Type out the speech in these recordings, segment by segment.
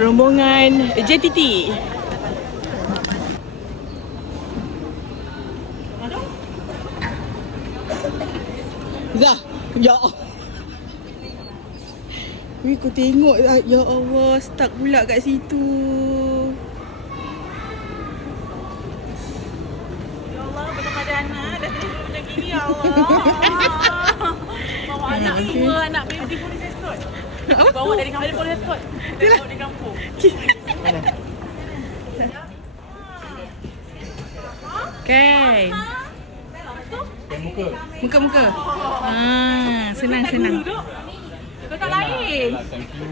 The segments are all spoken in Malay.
rombongan JTT. Zah, ya Allah. Wih, kau tengok. Ya Allah, stuck pula kat situ. Ya Allah, betul ada anak. Dah tadi duduk macam gini, ya Allah. Bawa anak dua, anak baby police escort. Bawa dari kampung police escort. Bawa dari kampung. Okay. Muka-muka. Senang-senang. Kau tak lain. Thank you.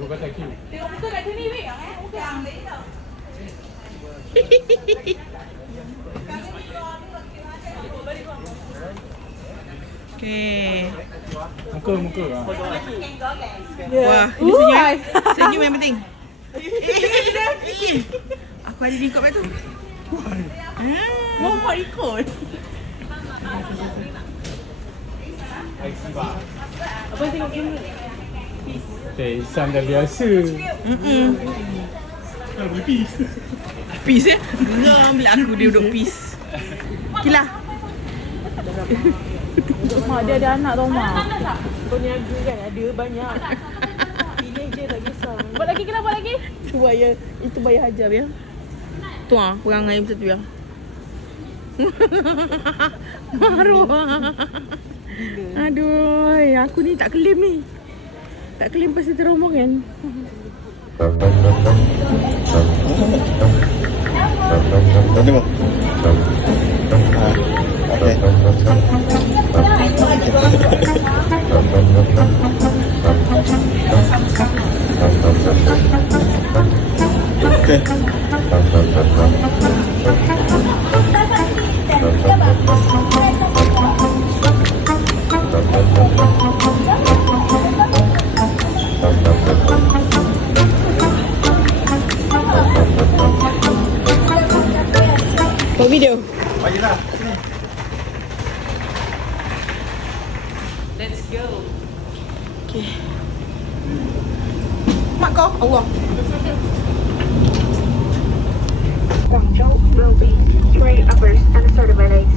Dua kata thank you. Tengok muka kat sini, Wik. Muka. Okay. Muka. Wah, ini senyum. Senyum yang penting. Aku ada lingkup kat tu. Mau ikut. Apa tengok kamera? Isan dah biasa. Peace geram bila aku dia duduk peace. Kila. Mak dia ada anak tau, Mak. Kau niaga kan, ada banyak. Pilih je, tak kisah. Buat lagi, kenapa buat lagi? Itu bayar hajar ya. Tu perangai macam tu ya. Maruah. Aduh, aku ni tak claim ni. Tak claim pasal terombongan. Tengok. Okey. Buat video. Baiklah. Let's go. Okay. Mak kau, Allah. Guangzhou will be 3 hours and 30 minutes.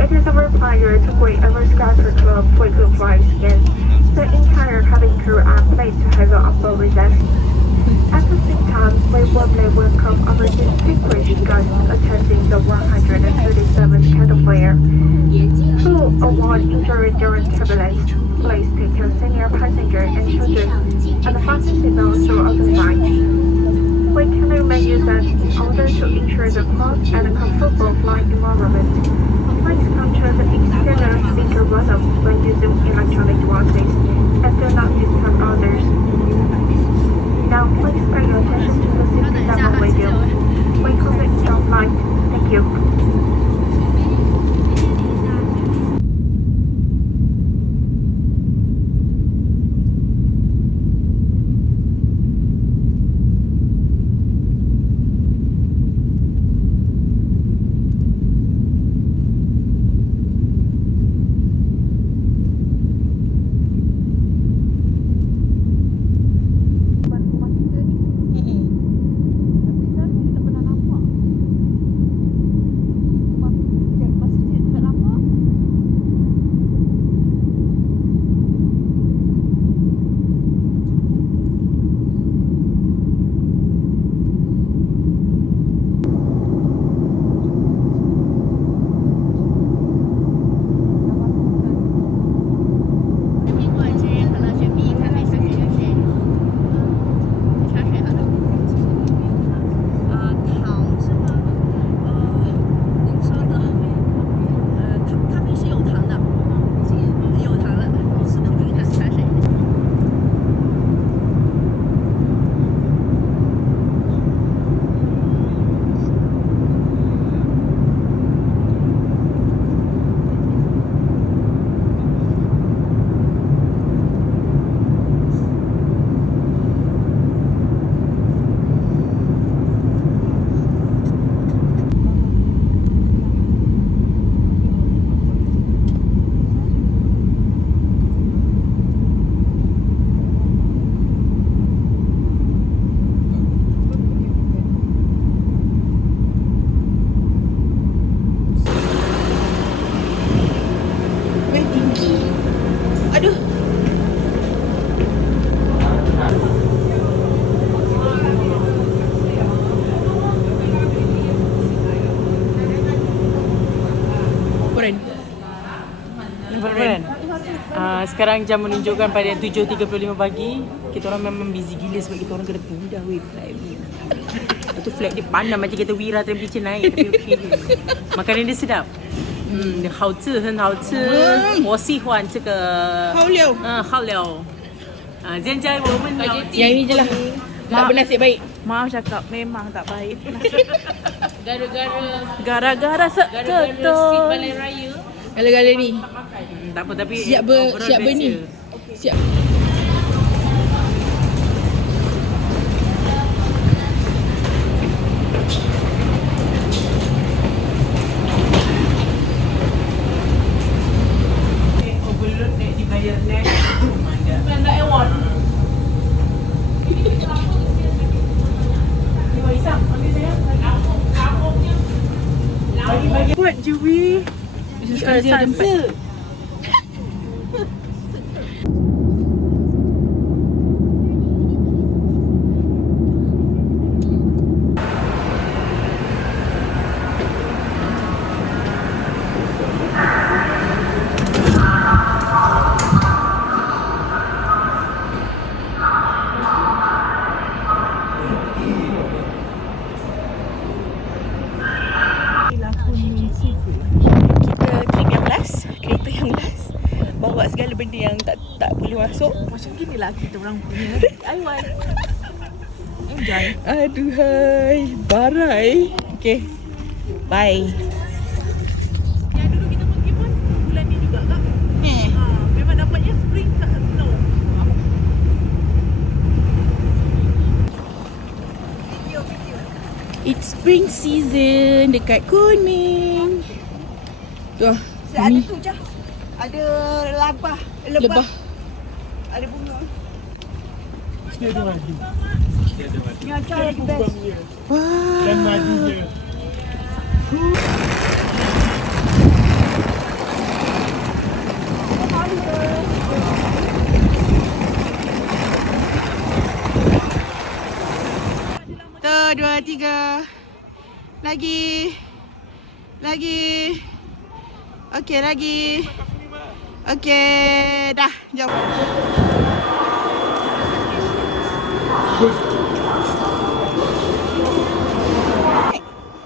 It is our pleasure to greet our Scatter Club frequent flyers again. The entire cabin crew are pleased to have you on board with us. At the same time, we warmly welcome our distinguished guests attending the 137th Cattle Fair. To avoid injury during turbulence, please take your senior passenger and children and fasten seatbelts throughout the flight. We can remind you that in order to ensure the calm and comfortable flight environment, please control the external speaker button when using electronic devices and do not disturb others. Now, please pay your attention to the safety demo video. We complete your flight. Thank you. Sekarang jam menunjukkan pada 7.35 pagi. Kita orang memang busy gila sebab kita orang kena pindah weh flat ni. Lepas tu flat dia panas macam kita Wira temperature naik tapi okey je. Makanan dia sedap. 好吃很好吃我喜欢这个好料好料现在我们要 Yang ini je lah. Nak bernasib baik. Maaf cakap memang tak baik. Gara-gara Gara-gara seketul. Balai Raya. Gala-gala ni. Tak apa tapi Siap overall berni. best je. Siap. Overload naik dibayar naik. Tanda award. Bagi buat je weh. Salsa. Kita trip yang last, kereta yang last. Bawa segala benda yang tak boleh masuk. Macam ginilah kita orang punya DIY. Enjoy. Aduhai, barai. Okay. Bye. Yang dulu kita pergi pun bulan ni juga kak. Memang dapatnya spring tak snow. It's spring season dekat Kunming. Tu lah. Ada tu je. Ada lebah. Ada bunga. Dia ada madu. Yang cahaya lagi best. Wah. Dan madu je. Tu, 2, 3. Lagi. Okey, lagi. Okey, dah. Jom.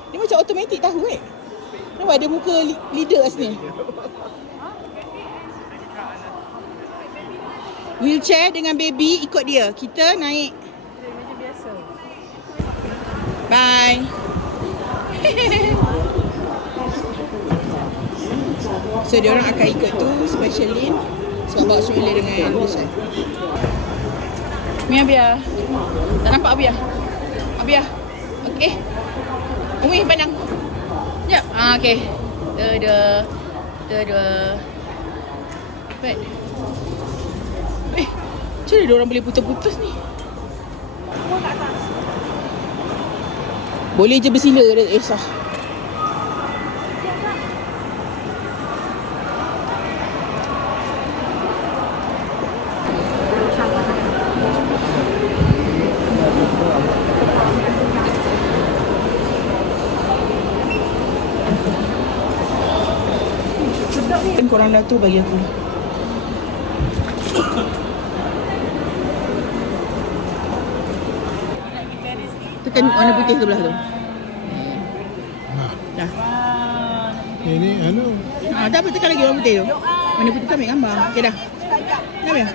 Ni macam automatik tahu Nampak ada muka leader kat sini. Wheelchair dengan baby ikut dia. Kita naik. Macam biasa. Bye. So diorang akan ikut tu special lane sebab bawa stroller dengan wheelchair. Ni Abia. Tak nampak Abia? Abia. Okey. Umi pandang. Sekejap. Okey. Dua. Baik. Macam mana diorang boleh putus-putus ni? Boleh je bersila, tak kisah. Korang dah tu bagi aku. Tekan warna putih sebelah tu. Dah. Ini anu. Dah apa tekan lagi warna putih tu. Warna putih tu ambil gambar. Okey dah. Dah ya.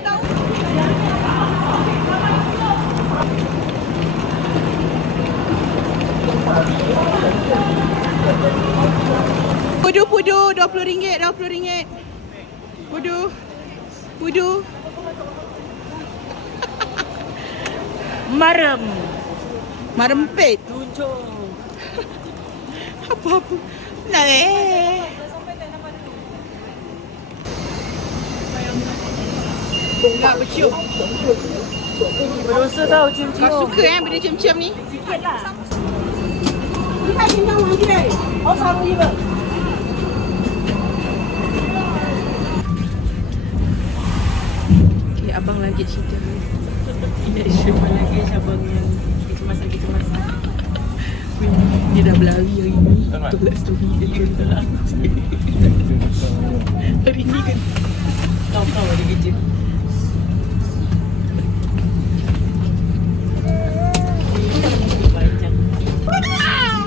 Pudu RM20. Pudu. Marempit. Apa-apa. Nak Tak bercium. Berdosa tau cium-cium. Kau suka benda cium-cium ni? Okay, abang lagi cerita. Ini isu lagi abang yang kita masak. Dia dah berlari hari ni. Tolak story dia tolak. Hari ni kan kau ada kerja.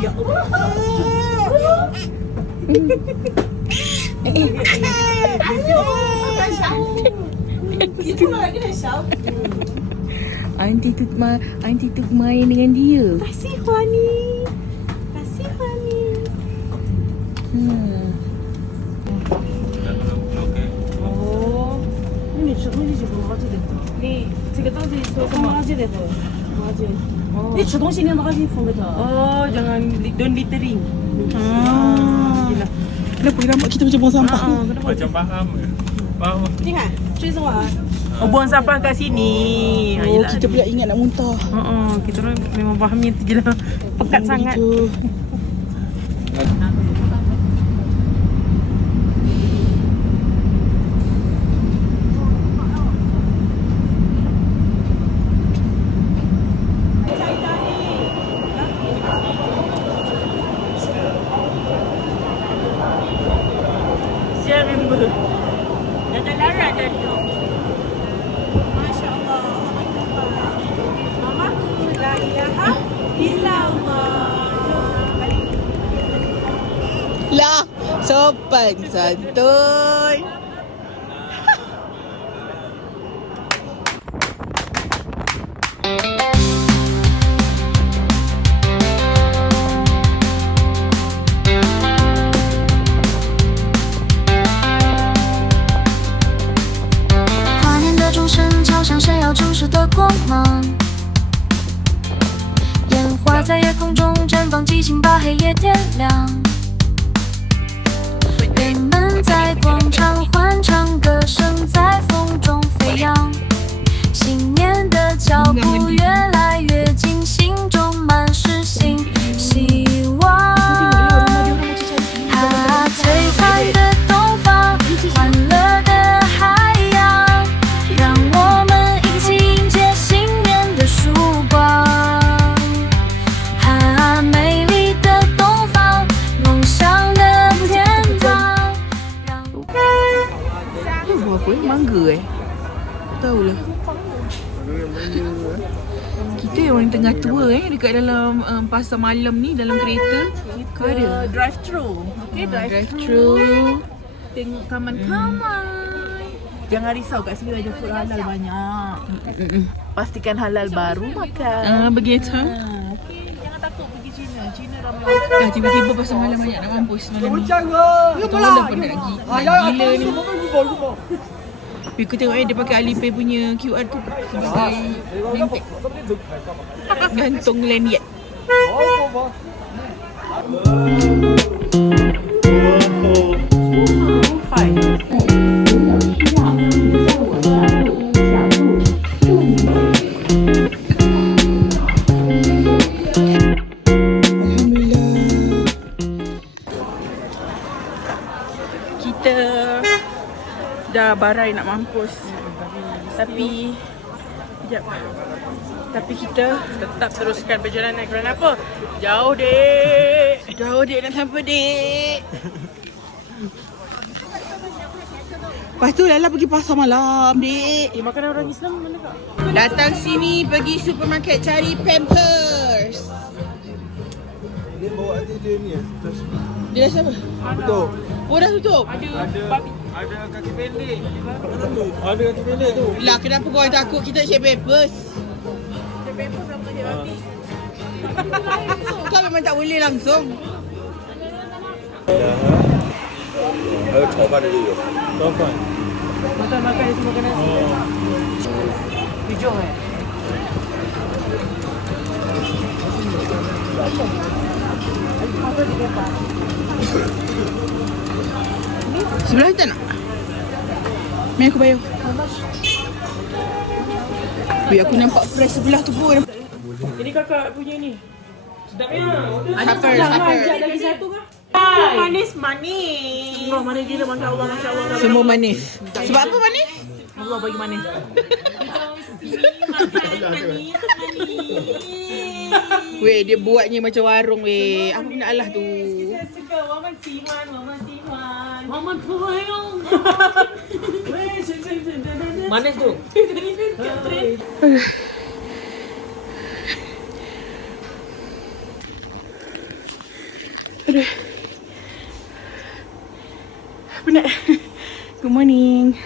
Ya Aunty tu main dengan dia. Kasih Honey. Kasih Honey. Oh. Ni cerita ni cerita apa je? Ni, 这个东西说什么？垃圾的不？垃圾。你吃东西你要垃圾放给他。Oh, jangan don't littering. Gila. Kenapa rambut kita macam buang sampah? Macam faham ke? Faham. Tengok, cuy semua. Oh, buang sampah kat sini. Oh, kita pula ingat nak muntah. Kita orang memang faham yang tu je lah. Pekat sangat. Siapa yang ber? Dah larat dah tu. Masya Allah. Mama, la ilaha illallah. Lah, sopan santuy.在夜空中绽放，激情把黑夜点亮。人们在广场欢唱，歌声在风中飞扬。新年的脚步越来越近，心中满是希望。璀璨的东方，欢乐的海洋，让我们一起迎接新年的曙光。Mangga tahulah. Kita orang tengah tour dekat dalam pasar malam ni dalam kereta. Kau ada Drive thru. Okay, drive thru. Tengok kaman-kaman. Jangan risau, kat sini ada food halal banyak. Pastikan halal baru makan. Begitu. Okay, jangan takut pergi China. China ramai. Tiba-tiba pasar malam banyak nak mampus malam ni. Kita orang dah penat gila ni. Tapi aku tengok dia pakai Alipay punya QR tu sebagai limpik. Gantung lanyard. Kita dah barai nak mampus. Tapi sekejap. Tapi kita tetap teruskan perjalanan. Kerana apa? Jauh dek. Jauh dek nak sampai dek. Lepas tu Lala pergi pasar malam dek. Makanan orang Islam mana kak? Datang sini pergi supermarket cari Pampers. Dia bawa dia ni Dia dah siapa? Betul. Oh dah tutup? Ada kaki pendek. Mana tu? Ada kaki pendek tu. Lah kenapa kau takut kita cari Pampers? Kau memang tak boleh langsung. Ada coba dia dulu. Coba. Makan dia semua makanan sini. Tujuh Sebelah kita nak? Ni aku bayar. Aku nampak fresh sebelah tu pun. Ini kakak punya ni. Sedapnya. Supper. Lagi satu kah? Manis. Semua manis gila, Masya Allah. Semua manis. Sebab apa manis? Allah bagi manis. Manis. Weh, dia buatnya macam warung weh. Apa benda alah tu? Manis tu. Aduh. Penat. Good morning.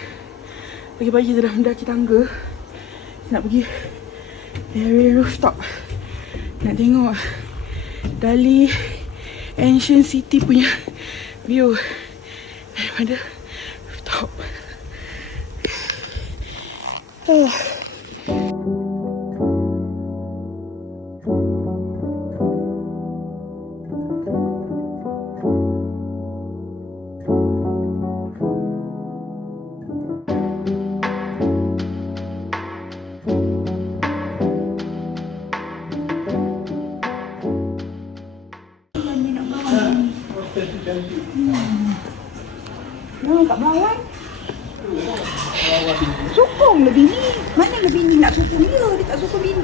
Pagi-pagi dah mendaki tangga. Nak pergi area rooftop. Nak tengok Dali Ancient City punya view daripada rooftop. Kat Melawan. Sokong lebih ni. Mana lebih ni nak sokong dia? Dia tak sokong bini.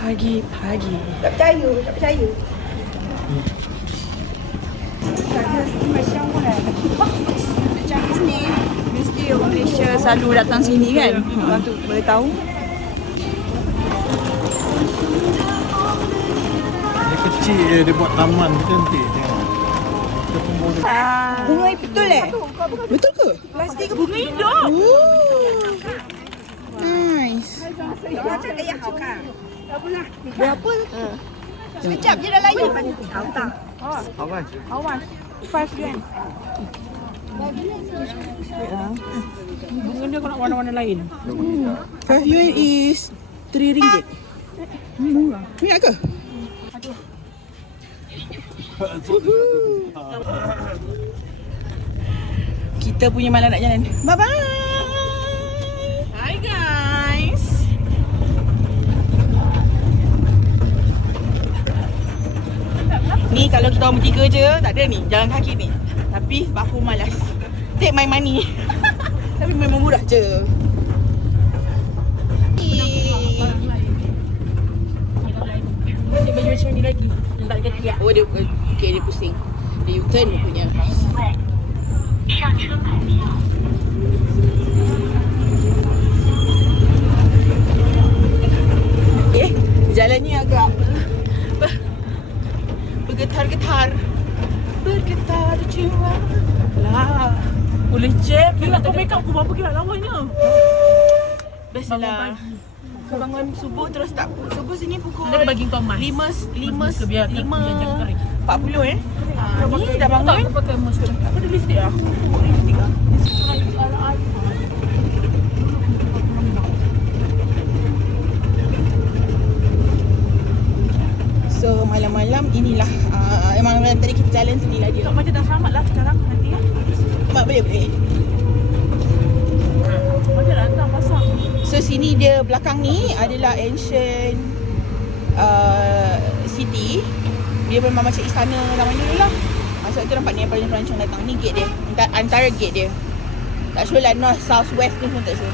Pagi-pagi. Tak percaya, tak percaya. Saya macam kan. Macam sini. Mesti orang Malaysia selalu datang sini kan. Orang tu boleh tahu. Dia kecil je, dia buat taman cantik tengok. Kita pun boleh. Bunga betul Betul ke? Plastik ke bunga hidup? Nice. Macam kayak hao kan. Berapa? Sekejap je dah layu. Tahu tak? Awas. 5 yen. Bunga dia kau nak warna-warna lain. 5 yuan is 3 ringgit. Murah. Minyak ke? Kita punya malam nak jalan. Bye bye. Hi guys. Ni kalau kita orang bertiga je, tak ada ni jalan kaki ni. Tapi sebab aku malas. Take my money. Tapi memang murah je. Dia baju macam ni lagi. Tak ada kaki. Oh dia okay, dia pusing. Dia U-turn dia punya. Jalannya agak bergetar-getar. Bergetar jiwa. Lah. Boleh je. Bila kau make up aku berapa kira lamanya? Biasalah. Bangun subuh terus tak. Subuh sini pukul Dia bagi kau emas. 5.40 biar kering. Ni dah bangun. Kau pakai emas tu. Apa ada lipstick lah? Lipstick lah. So malam-malam inilah memang tadi kita jalan sini lah dia. Kau macam dah selamat lah sekarang nanti. Mak boleh. Macam dah datang pasang. So sini dia belakang ni adalah ancient city. Dia memang macam istana zaman dulu lah. Sebab tu nampak ni yang paling perancang datang. Ni gate dia. Antara gate dia. Tak sure lah north, south, west ni pun tak sure.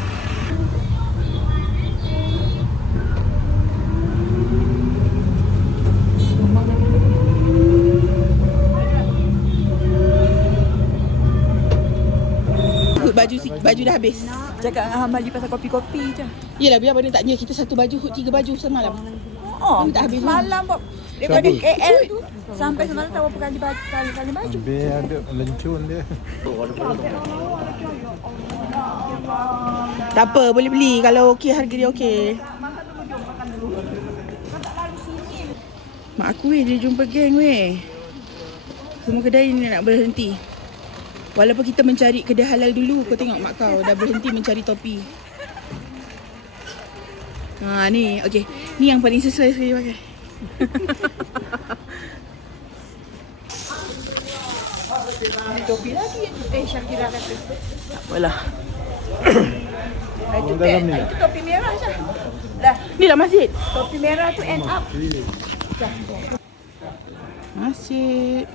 Baju dah habis. Cakap dengan Hamali pasal kopi-kopi je. Yelah biar benda tak. Kita satu baju, 3 baju semalam. Oh, tak habis malam Bob. Daripada KL tu sampai semalam tak berapa kali baju. Biar ada lencun dia. Tak apa, boleh beli kalau okey, harga dia okey. Mak aku dia jumpa geng semua kedai ni nak berhenti. Walaupun kita mencari kedai halal dulu, kau tengok mak kau dah berhenti mencari topi. Ni okey. Ni yang paling sesuai sekali pakai. Topi lagi. Syakira kata. Tak apalah. Itu beg. Itu topi merah je. Dah. Ni lah masjid. Topi merah tu end up. Masjid.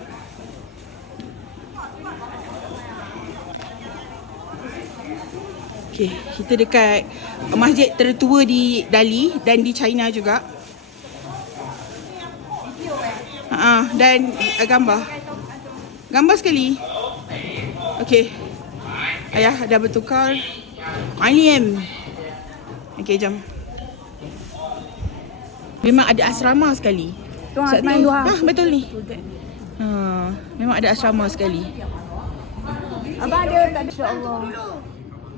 Okay, kita dekat masjid tertua di Dali dan di China juga. Dan gambar. Gambar sekali. Okey. Ayah dah bertukar. Ini okey, jom. Memang ada asrama sekali. Betul ni. Memang ada asrama sekali. Abang ada tak ada? InsyaAllah.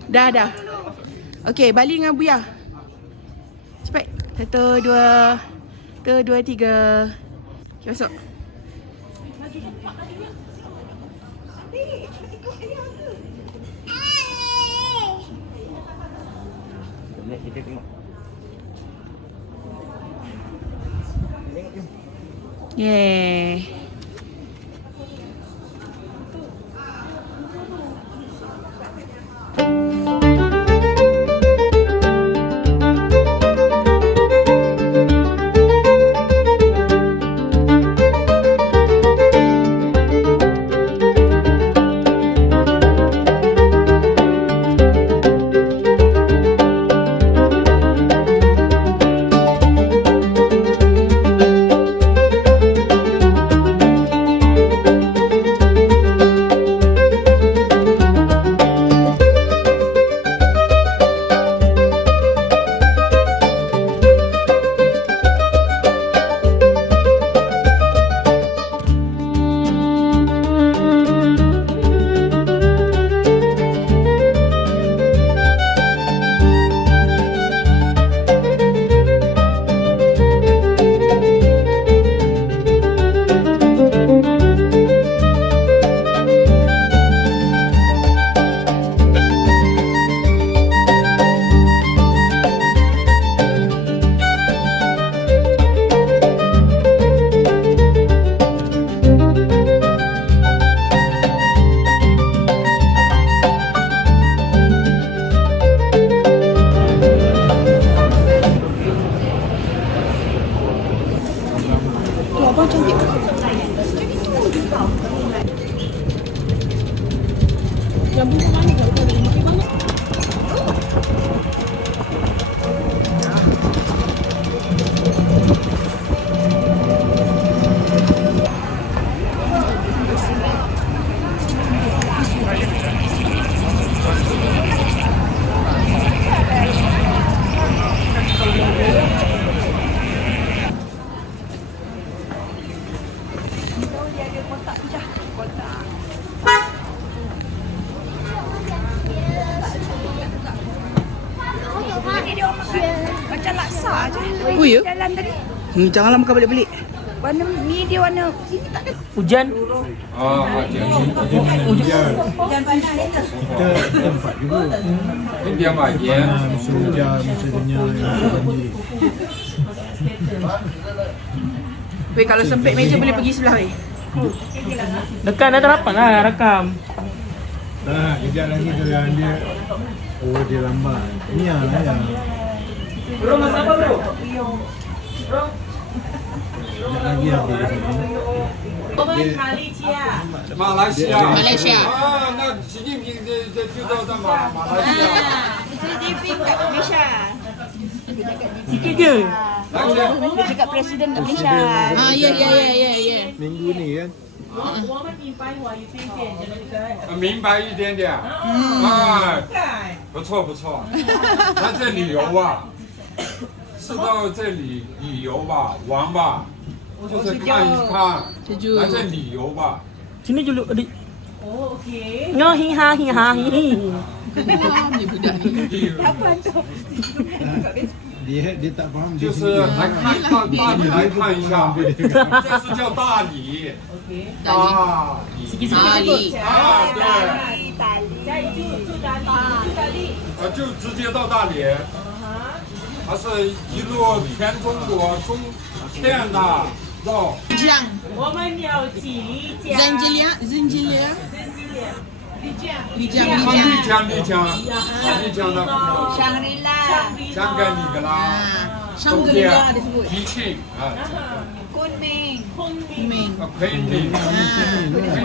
Dah. Okey, balik dengan Buya. Cepat. 1, 2. 1, 2, 3. Okay, masuk. Yeah. Macam laksa je. Oh, ya? Jalan tadi. Janganlah makan balik-balik. Warna ni dia warna sini tak ada. Hujan. Hujan panas ni tak. Kita tempat juga. Musim hujan, musim renyah, musim banjir. Weh, kalau sempit meja boleh pergi sebelah weh. Dekat dah terapan lah rakam. Nah, kejap lagi kalau dia dia lambat. Ni lah ya. Bro, masak apa bro? Kejap lagi habis. Malaysia. Malaysia.那习近平这就到马来西亚。 CCTV kat Malaysia. Sikit je. Dia cakap presiden kat Malaysia. Ya. Minggu ni kan. 明白一点点。不错不错。那这旅游吧，是到这里旅游吧，玩吧，就是看一看。来这旅游吧。 Sini dulu adik. Oh, okey. Ngah hi ha hi ha hi. Dia tak faham. 就是来看大理，来看一下，这是叫大理。大理。 Sikit-sikit. 对。就直接到大理。它是一路全中国中片的绕。 我们要去丽江。 Zenjilia. 丽江的。 Shangri-La. 香格里格拉。 Shangri-La dia sebut. 重庆啊。 Kunming. 昆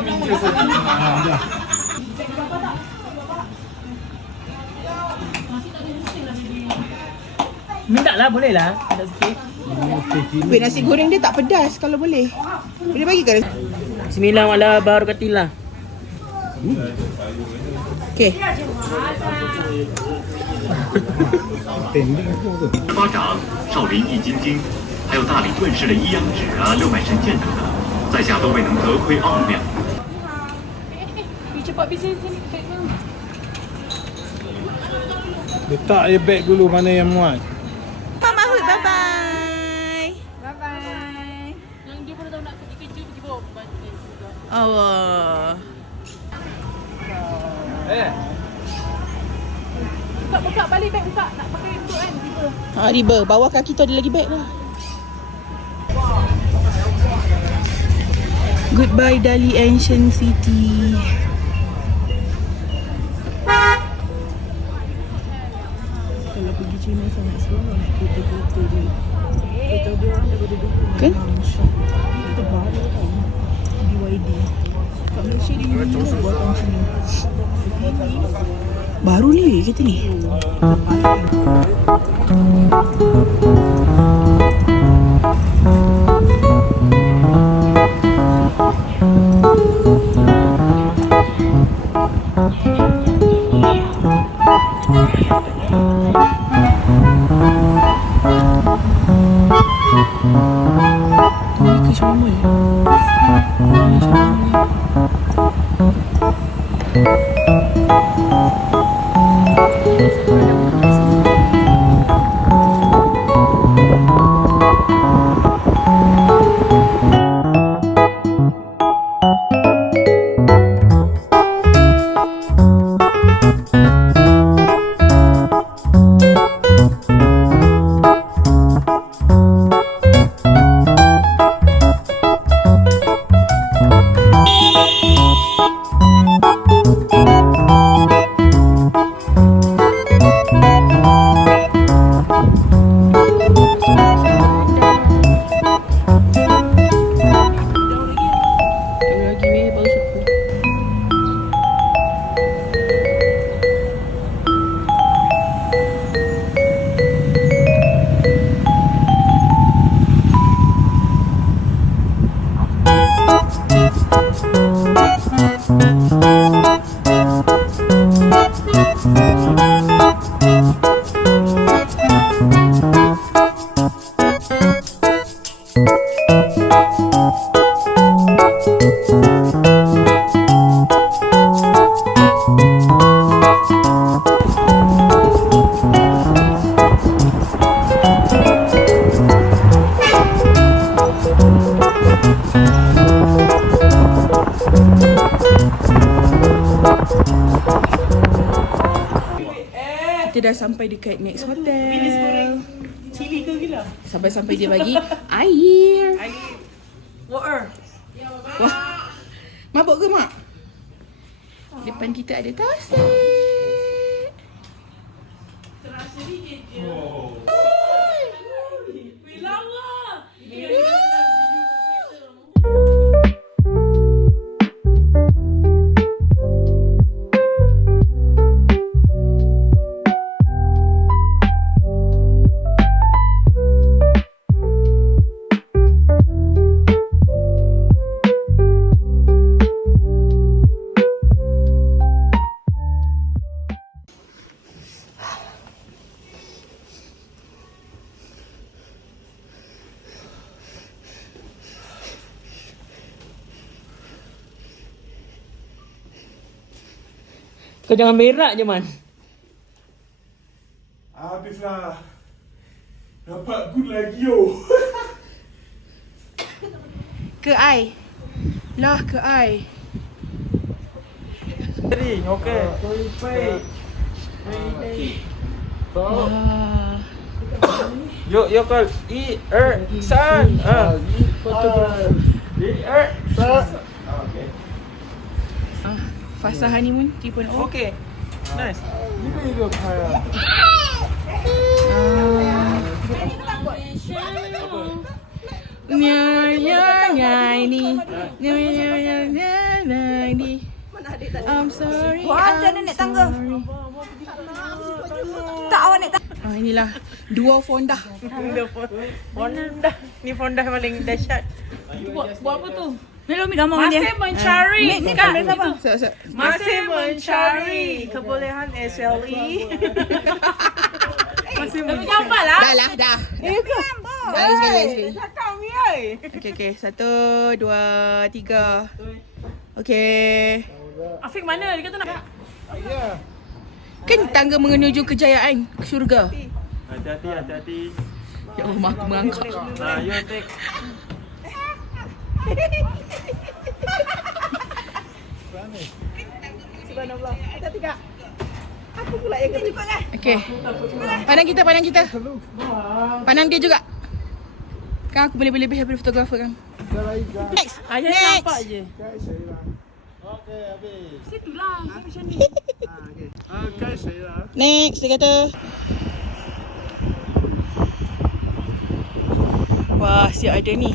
明就是云南的。 Ni Minta lah, boleh lah. Minta sikit. Wait, nasi goreng dia tak pedas kalau boleh. Boleh bagi ke? Bismillahirrahmanirrahim. Okay. 巴掌、少林易筋经，还有大理顿式的一阳指啊、六脉神剑等等，在下都未能得窥奥妙。 Letak je beg dulu mana yang muat. Mama Hud, bye-bye. Bye-bye. Yang dia pun tahu nak pergi kerja, pergi bawa baju. Allah. Buka balik beg, buka. Nak pakai itu kan, tiba. Riba, bawah kaki tu ada lagi beg lah. Goodbye Dali Ancient City. Kalau pergi China sangat seronok foto-foto dia. Foto dia orang daripada dulu. Kan? Kita baru tau. BYD. Kat Malaysia dia ni buatan China. Baru ni kita ni. Kita dah sampai dekat next hotel. Cili ke gila? Sampai-sampai dia bagi air. Water. Wah. Mabuk ke mak? Depan kita ada toset. Terasa dikit je. Lawa. Kau jangan berak je, Man. Habislah. Dapat good lagi yo. Ke ai. Lah ke ai. Okey. Wah. Yo call san. Fasa honeymoon 3.0. Okay. Nice. I'm sorry. Wah, macam mana naik tangga? Tak awak naik tangga. Inilah 2 fonda. Fonda. Ni Fonda paling dahsyat. Buat apa tu? Melo ambil gambar dia. Masih mencari. Ni kamera siapa? Masih mencari kebolehan SLE. Tapi gambar lah. Dah lah, dah. Dah sekali. Kami ai. Okay. 1, 2, 3. Okay. Afiq mana? Dia kata nak. Kan tangga menuju kejayaan syurga. Hati-hati. Ya Allah, aku mengangkat. You take. Subhanallah. Kita tiga. Aku pula yang kena cepat kan? Okay. Pandang kita. Pandang dia juga. Kan aku boleh lebih daripada fotografer kan. Next. Ayah nampak je. Okey, habis. Situlah. Macam ni. Kan saya lah. Next, dia kata. Wah, siap ada ni.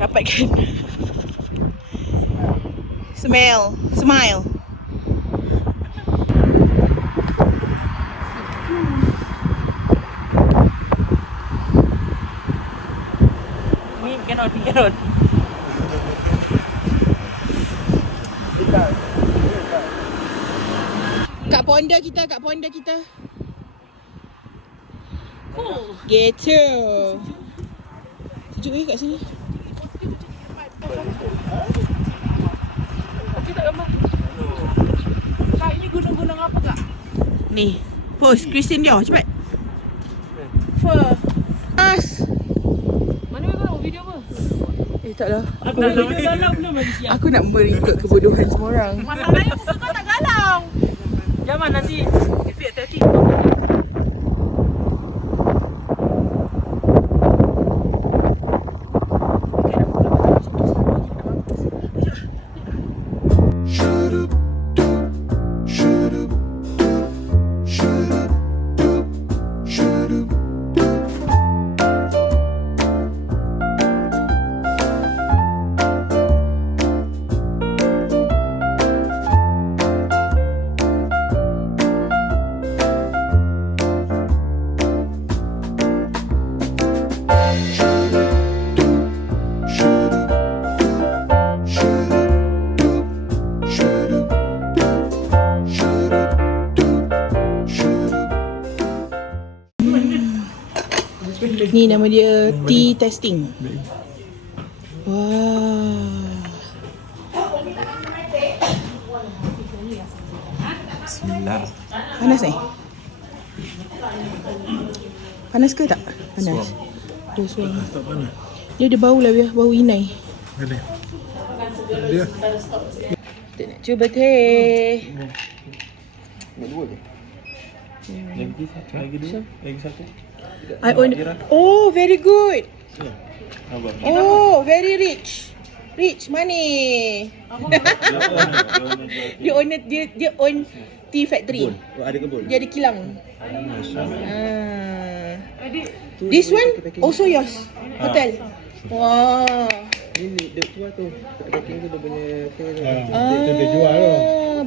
Rapatkan. Smile. Ni cannot. Kat ponda kita. Cool. Gitu. Sejuk kat sini. Kak, ini gunung-gunung apa kak? Ni. Post Christian Dior cepat. Mas. Mana kau video apa? Taklah. Aku video dalam belum lagi siap. Aku nak mengikut kebodohan semua orang. Masalahnya muka kau tak galau. Jangan nanti. Hati-hati. Ni nama dia tea testing. Wah. Bismillah. Panas ni? Panas ke tak? Panas. Dia suam. Tak panas. Dia ada bau lah, bau inai. Ada. Dia. Kita nak cuba teh. Lagi satu. I own. Oh, very good. Oh, very rich. Rich money. Dia own tea factory. Ada kebun. Dia ada kilang. This one also yours. Hotel. Wah. Ini dia tua tu. Kaki tu dia punya apa dia jual tu.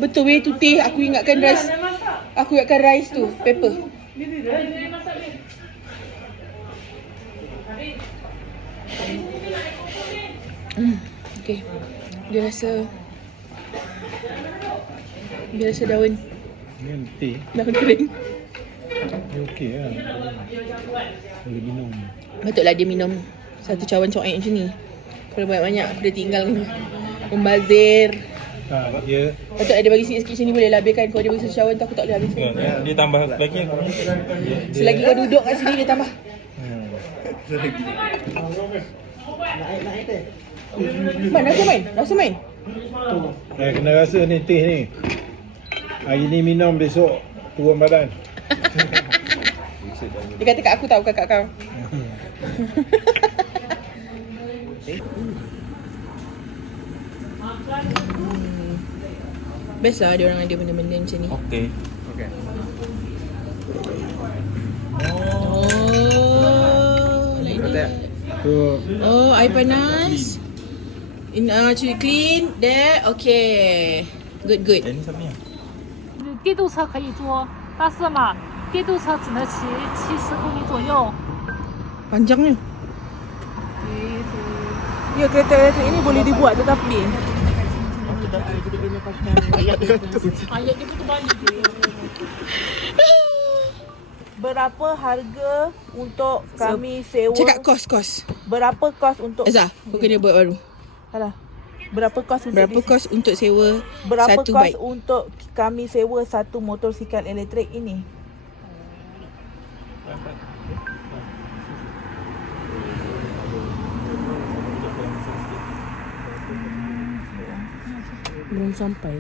Betul weh tu teh. Aku ingatkan rice. Aku ingatkan rice tu. Pepper. Okay. Dia rasa daun. Ni teh. Daun kering. Ni okey lah. Boleh minum. Patutlah dia minum satu cawan coek macam ni. Kalau banyak-banyak aku dah tinggal membazir. Ya. Patut ada bagi sikit-sikit macam ni boleh lah habiskan. Kalau dia bagi satu cawan tu aku tak boleh habiskan. Dia tambah lagi. Selagi kau duduk kat sini dia tambah. Man, rasa main. Kena rasa ni teh ni. Hari ni minum, besok turun badan. Dia kata kat aku tahu kakak kau. Best lah dia orang ada benda-benda macam ni. Okey. Oh, like that. Oh, air panas. Cuci clean. There, okay. Good. Ini siapa ni? 电动车可以坐，但是嘛，电动车只能骑70公里左右。 Panjangnya. Ya, kereta ini boleh dibuat tetapi Ayat dia pun terbalik. berapa harga untuk kami sewa? Cakap kos. Berapa kos untuk Azhar, kau kena buat baru. Alah. Berapa kos untuk Berapa kos untuk sewa berapa satu kos bike? untuk kami sewa satu motosikal elektrik ini? Belum sampai.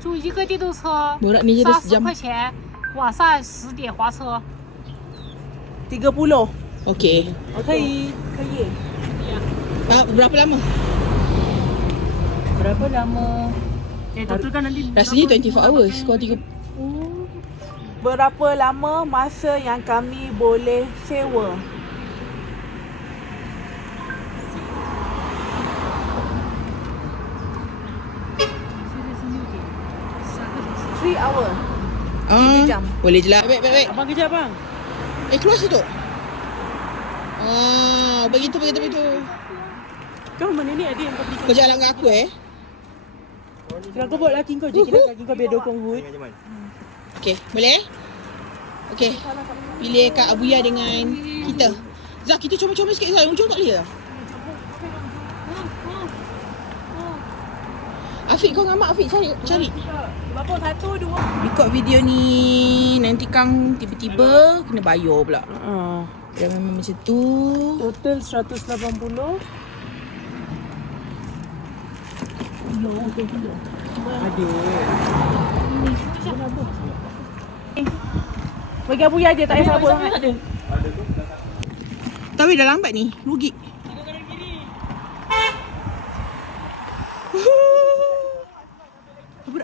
租一个电动车 Borak ni je dah 30 sejam. 块钱，晚上10点划车。 30. Okey. 可以，可以。 Berapa lama? Berapa lama? Total kan nanti Rasanya 24 hours. Kau 3 Berapa lama masa yang kami boleh sewa? Three hour. jam. Boleh je lah. Baik. Abang kejap bang. Keluar situ. Begitu. Kau mana ni ada yang kau beli? Kau jalan dengan aku Sekarang kau bawa laki kau je. Kira laki kau biar dokong hood. Okey, boleh? Okey. Pilih Kak Abuya dengan kita. Zah, kita comel-comel sikit Zah. Ujung tak boleh lah. Afiq, kau dengan Mak Afiq cari. Berapa? 1, 2. Record video ni nanti Kang tiba-tiba kena bayar pula. Dah memang macam tu. Total 180. Bagi Abuya je, tak payah sabut sangat. Tapi dah lambat ni. Rugi.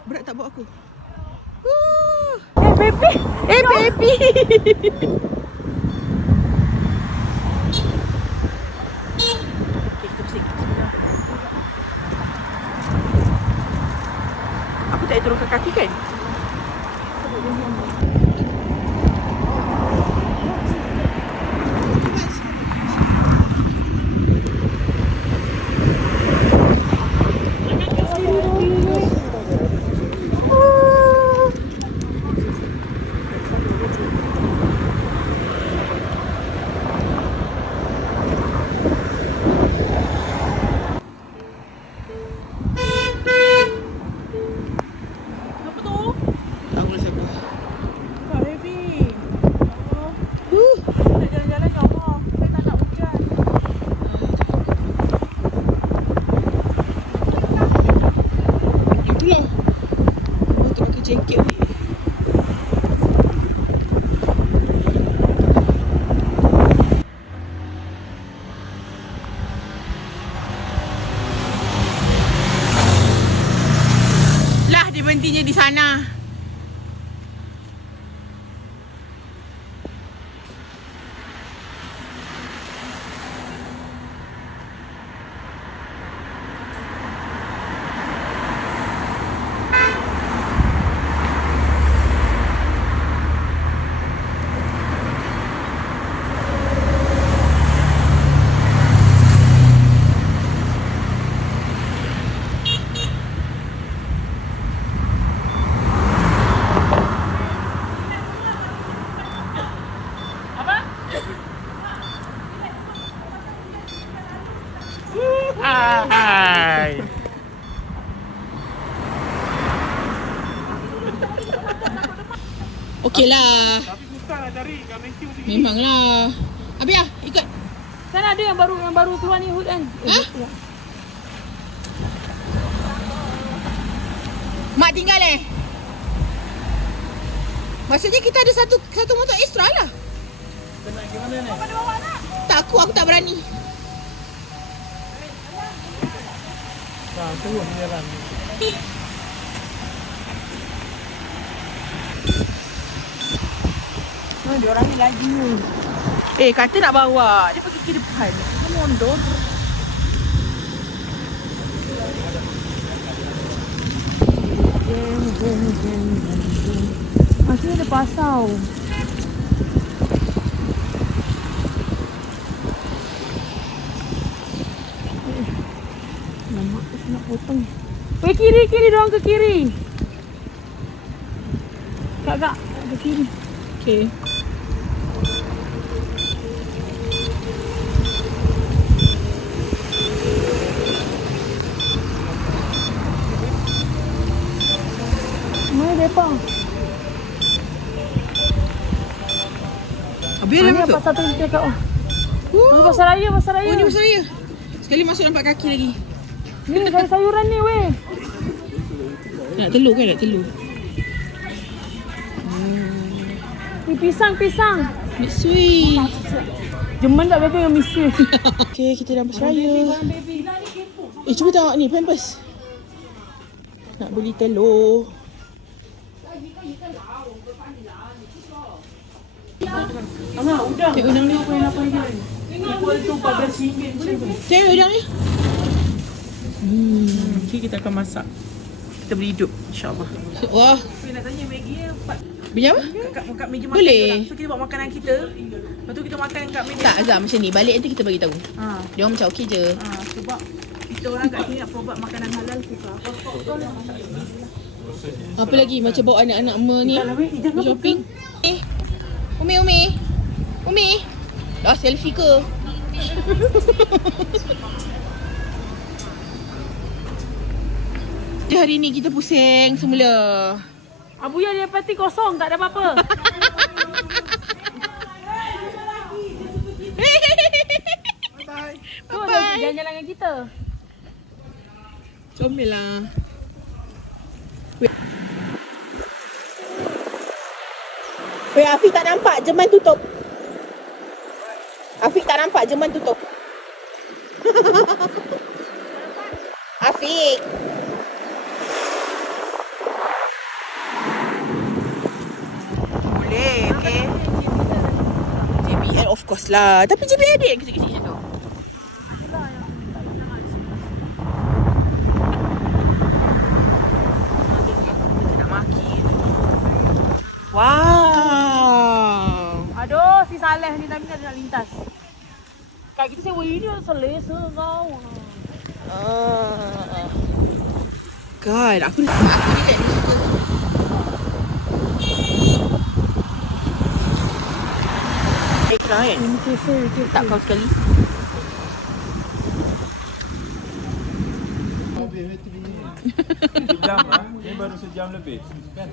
Berat tak bawa aku. Baby. Aku tak turunkan kaki kan? Tak boleh siapa. Kak baby. Nak jalan-jalan ya Allah. Saya tak nak hujan. Itulah. Aku tak pakai jaket ni. Lah, dia berhentinya di sana. Okey lah. Tapi susah nak cari kat Malaysia macam ni. Memanglah. Abiah, ikut. Kan ada yang baru keluar ni hood kan? Mak tinggal Maksudnya kita ada satu motor extra lah. Tak, aku tak berani. Turun jalan. Dia orang ni laju. Kata nak bawa. Dia pergi ke depan. Dia mundur. Sini ada pasau. Nampak nak potong. Weh, kiri dorang ke kiri. Kak, ke kiri. Okay. Mana depa? Biar Mana lah masuk. pasal tu kita kat Pasar raya. Oh, ni pasal raya. Sekali masuk nampak kaki lagi. Ni sayur-sayuran ni weh. Nak telur kan? Nak telur. Ni pisang. Next week. Jeman tak bebek dengan misi. Okay, kita dalam pasar raya. Cuba tengok ni, Pampers. Nak beli telur. Tengok udang ni. Tengok udang ni. Okay, kita akan masak. Kita beri hidup, insyaAllah. Wah, Nak tanya Maggie beli apa? kat meja makan Boleh. orang. So kita bawa makanan kita. Lepas tu kita makan kat meja. Tak, Azam macam ni. Balik nanti kita bagi tahu. Ha. Dia orang macam okey je. Sebab kita orang kat sini nak provide makanan halal susah. Apa lagi? Macam bawa anak-anak ni shopping. Umi. Dah selfie ke? Hari ni kita pusing semula. Abuya dia pati kosong, tak ada apa-apa. Tu dia jalan-jalan dengan kita. Comel lah. Weh, Afiq tak nampak Jerman tutup. Afiq. Boleh, okay. JBL of course lah. Tapi JBL ada yang kecil-kecil macam tu. Nak maki. Wow. Aduh, si Saleh ni tadi nak lintas. Kat kita sewa ini selesa kau. God, aku ni kan suka. Kan? Tak kau sekali. Sejam lah. Ni baru sejam lebih. Kan?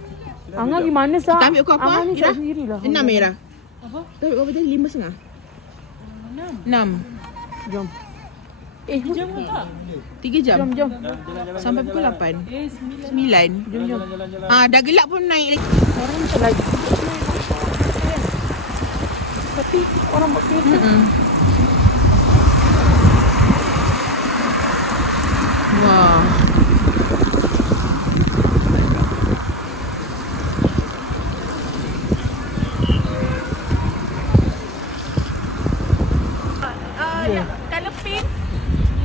Angah gimana sah? Kita ambil kau apa? Angah ni Ira? sak sendiri lah. 6 Ira. Apa? Kita ambil kau tadi 5.5. 6. Jom. Jom ke tak? 3 jam. Jom. Sampai pukul 8. 9. Jom. Dah gelap pun naik lagi. Orang macam lagi. Tapi orang buat kereta. Wah. Colour pink.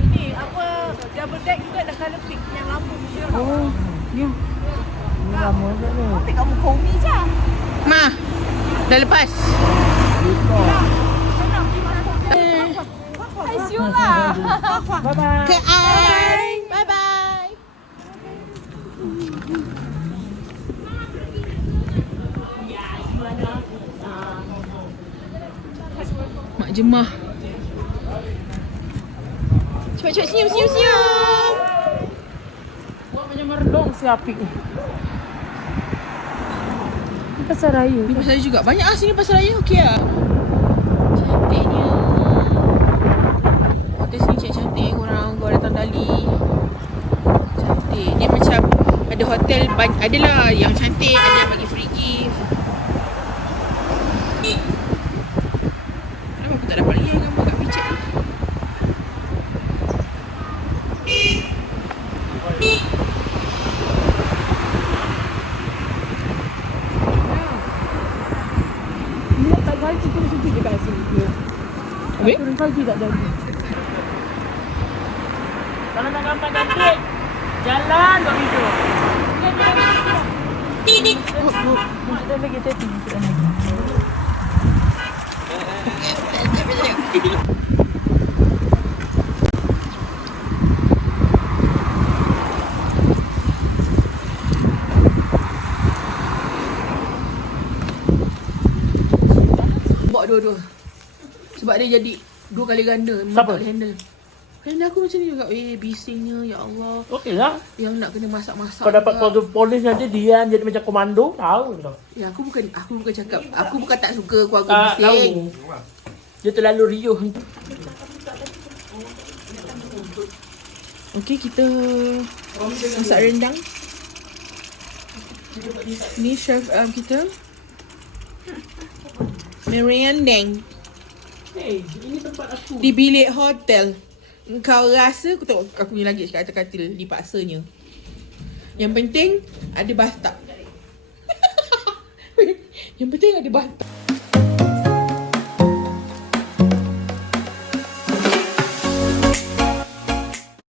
Ini apa double deck juga dah colour pink yang lampu dia. Oh, ya. Ni lama je ni. Tapi kamu komi je. Ma. Dah lepas. ICU lah. Bye-bye. Ke ai. Bye-bye. Mak Jemah. Cepat-cepat senyum. Buat macam merendong si Apik ni. Ni pasar raya. Ni pasal raya juga. Banyak sini pasar raya. Okey lah. Cantiknya. Hotel sini cantik. Korang datang Dali. Cantik. Dia macam ada hotel. Adalah yang cantik. Ada yang bagi free gift. Kenapa aku tak dapat lihat gambar kat picture ni? Ni tak salji tu sini dekat sini. Habis? Turun salji tak jadi. Kalau nak gambar cantik, jalan buat video. Masukkan lagi tadi. Masukkan lagi. Bawa dua-dua. Sebab dia jadi 2 kali ganda. Memang Siapa? tak boleh handle. Handle aku macam ni juga. Bisingnya, ya Allah. Okey lah. Yang nak kena masak-masak. Kau dapat juga. keluarga polis nanti diam jadi macam komando. Tahu tak? Ya, aku bukan cakap. Aku bukan tak suka keluarga Tak bising. tahu. Dia terlalu riuh. Okey, kita masak rendang. Ni chef kita. Merendang. Hey, ini tempat aku. Di bilik hotel. Kau rasa aku tengok aku punya lagi kat atas katil dipaksanya. Yang penting ada bathtub. Yang penting ada bathtub.